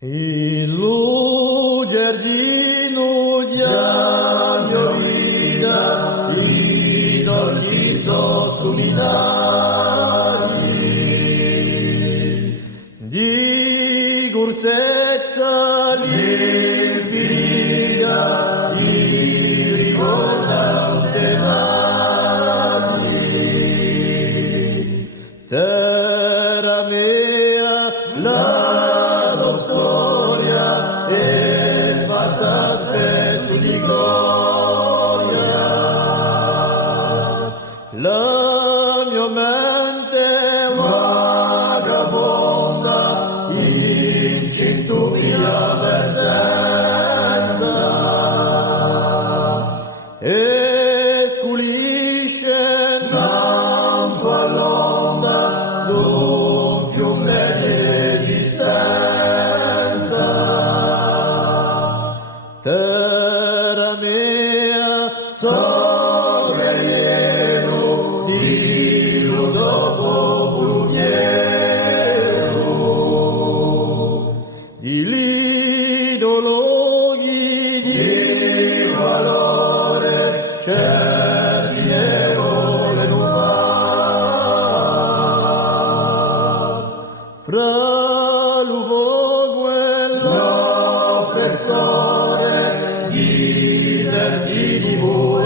In lu giardino di Agnolina, i solchi so suminati, di gursezza l'infinita, di ricordante anni, terra mea, la tua storia è fatta spesso di gloria. La mia mente vagabonda in centumila vertenza e sculisce non fa l'onda d'un fiume di resistenza. Terra mea, so guerriero di dopo Buluviero, di l'idologhi di valore, certi eroi non va. Fra l'uomo e l'oppressore, diserti di voi.